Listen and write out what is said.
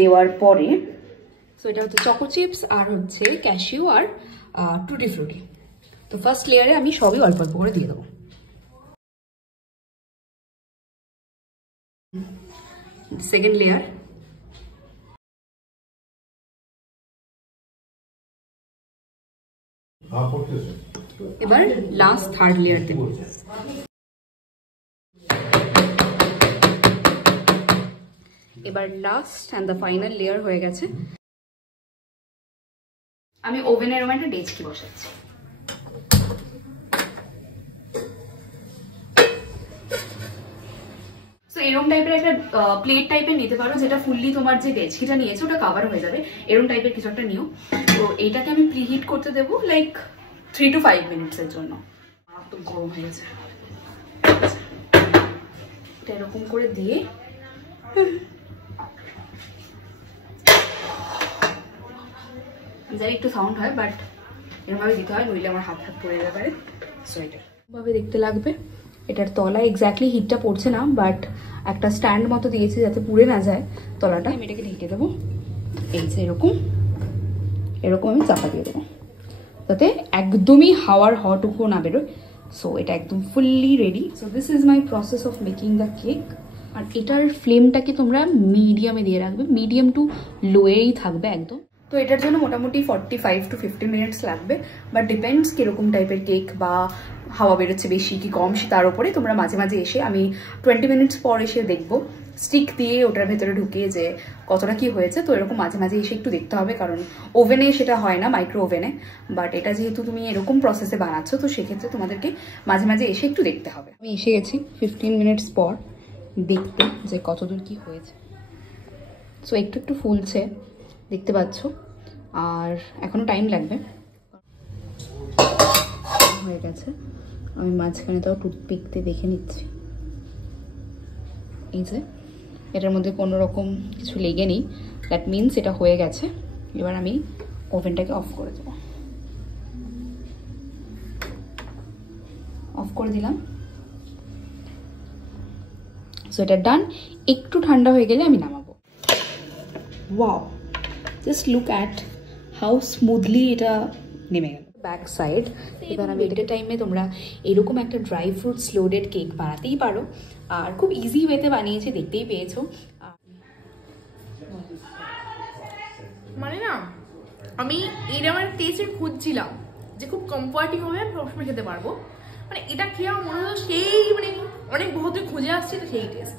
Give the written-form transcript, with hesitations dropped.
দেওয়ার পরে সো এটা হচ্ছে চকো চিপস আর হচ্ছে ক্যাশিউ আর টুটি ফ্রুটি। তো ফার্স্ট লেয়ারে আমি সবই অল্প অল্প করে দিয়ে দেবো। সেকেন্ড লেয়ার, এবার লাস্ট থার্ড লেয়ার দেব। এবার last and the final layer হয়ে গেছে। আমি ওভেনের একটা ডেচকি বসাচ্ছি। এরকম টাইপের একটা প্লেট টাইপের নিতে পারো, যেটা ফুললি তোমার যে ডেচকিটা নিয়েছো ওটা কভার হয়ে যাবে, এরকম টাইপের কিছু একটা নিও। তো এইটাকে আমি প্রিহিট করতে দেবো লাইক 3 to 5 মিনিটসের জন্য। একদম গরম হয়ে গেছে, এটা এরকম করে দিয়ে জানি একটু সাউন্ড হয়, বাট এরকমভাবে দিতে হয়, নইলে আমার হাত পড়ে যেতে পারে। সো এটা ভাবে দেখতে লাগবে। এটার তলায় এক্স্যাক্টলি হিটটা পড়ছে না, বাট একটা স্ট্যান্ড মতো দিয়েছে যাতে পুড়ে না যায় তলাটা। আমি এটাকে ঢেকে দেবো, এই যে এরকম এরকম আমি চাপা দিয়ে দেবো যাতে একদমই হাওয়ার হটুকু না বেরোয়। সো এটা একদম fully ready. So this is my process of making the cake. আর এটার ফ্লেমটাকে তোমরা মিডিয়ামে দিয়ে রাখবে, মিডিয়াম টু লোয়েই থাকবে একদম। তো এটার জন্য মোটামুটি 45 to 50 মিনিটস লাগবে, বাট ডিপেন্ডস কিরকম টাইপের কেক বা হাওয়া বেরোচ্ছে বেশি কি কম তার উপরে। তোমরা মাঝে মাঝে এসে, আমি 20 মিনিটস পর এসে দেখবো স্টিক দিয়ে ওটার ভেতরে ঢুকিয়ে যে কতটা কি হয়েছে। তো এরকম মাঝে মাঝে এসে একটু দেখতে হবে, কারণ ওভেনে সেটা হয় না, মাইক্রো ওভেনে। বাট এটা যেহেতু তুমি এরকম প্রসেসে বানাচ্ছ, তো সেক্ষেত্রে তোমাদেরকে মাঝে মাঝে এসে একটু দেখতে হবে। আমি এসে গেছি 15 মিনিটস পর দেখতে যে কতদূর কি হয়েছে। সো একটু একটু ফুলছে দেখতে পাচ্ছ, আর এখনো টাইম লাগবে। হয়ে গেছে, আমি মাঝখানে তাও টুথপিক দিয়ে দেখে নিচ্ছি। এই যে এটার মধ্যে কোনো রকম কিছু লেগে নেই, দ্যাট মিনস এটা হয়ে গেছে। এবার আমি ওভেনটাকে অফ করে দেবো। অফ করে দিলাম। সো এটা ডান। একটু ঠান্ডা হয়ে গেলে আমি নামাবো। Wow, just look at how smoothly এটা নেমে গেল। Back side. এবার আমি এটা টাইমে তোমরা এরকম একটা ড্রাই ফ্রুটস লোডেড কেক বানাতেই পারো, আর খুব ইজি ওয়েতে বানিয়েছি, দেখতেই পেয়েছো। মানে না, আমি এরকম একটা টেস্ট খুঁজছিলাম যে খুব কমফর্টিং হবে, সবসময় খেতে পারবো। মানে এটা খেয়ে আমার মনে হলো সেই, মানে অনেক বহুত খুঁজে আসছি তো সেই টেস্ট।